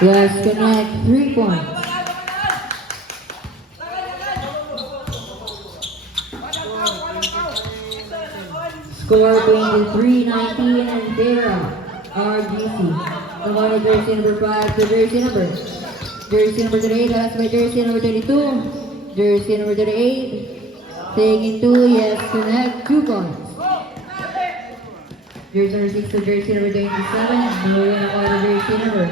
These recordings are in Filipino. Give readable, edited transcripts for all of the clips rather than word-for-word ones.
Yes, connect. 3 points. Score 23-19 in favor of RGC. The one jersey number 5 to jersey number. Jersey number 38, that's by jersey number 32. Jersey number 38. Taking 2, yes, connect. 2 points. Jersey number 6 to jersey number 27. No win ako to jersey number.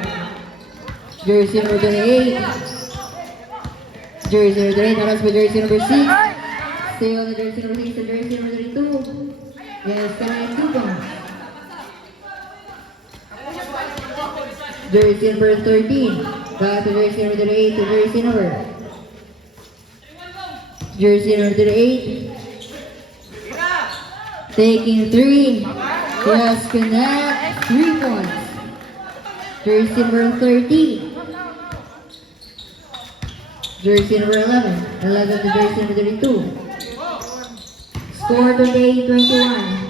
Jersey number 28. Jersey number 28, that's by jersey number 6. Stay on the jersey number 6 to jersey number 32. Yes, connect. 2 points. Jersey number 13. Back to jersey number 38 to jersey number. Jersey number 38. Taking 3. Yes, connect. 3 points. Jersey number 13. Jersey number 11. 11 to jersey number 32. Score 28-21.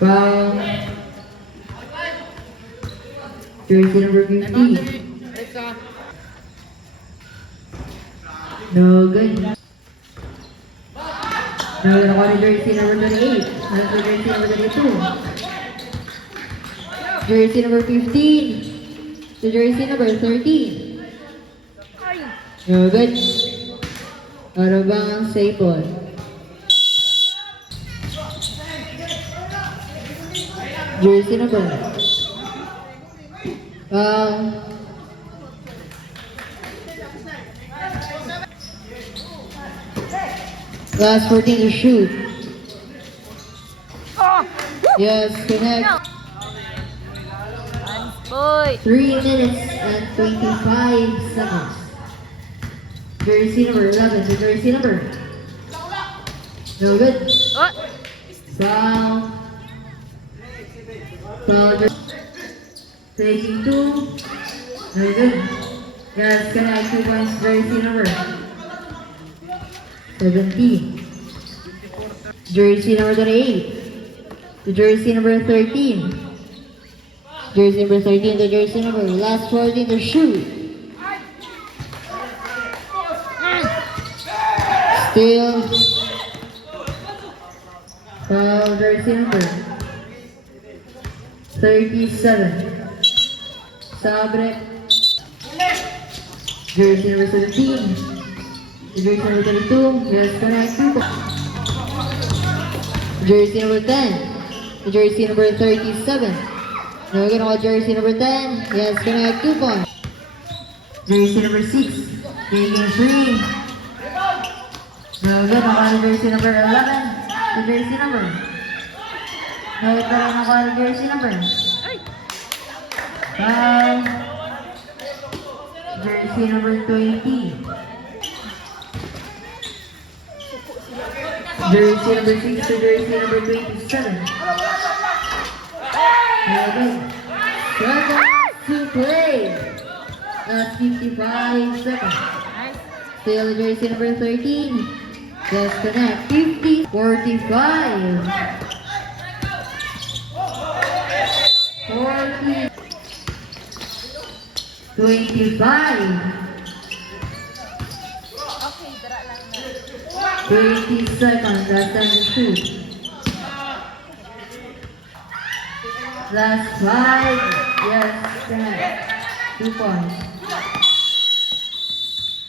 Foul. Jersey number 15. No good. Now we're going to jersey number 28. That's the jersey number 32. Jersey number 15. To jersey number 13. No good. Out of bounds, safe ball. Jersey number. Last 14 to shoot. Yes, connect. 3 minutes and 25 seconds. Jersey number 11 to jersey number. No good. Foul. Foul. Taking 2. No good. Yes, connect. 2 points. Jersey number 17. Jersey number 38. To jersey number 13. Jersey number 13 to jersey number. Last 14 to shoot. Still. Foul jersey number 37. Sabre. Jersey number 17. Jersey number 32. Yes, connect. Jersey number 10. Jersey number 37. Now we're gonna call jersey number 10. Yes, connect. 2 points. Jersey number 6. Taking 3. Now we're gonna call jersey number 11. The jersey number. Now we're gonna call jersey number 5. Jersey number 20. Jersey number 6 to jersey number 27. Seconds to play. At 55 seconds. Still jersey number 13. Just connect. 50, 45. 40. 25. 20 seconds, last time to shoot. Last 5, yes, connect. 2 points.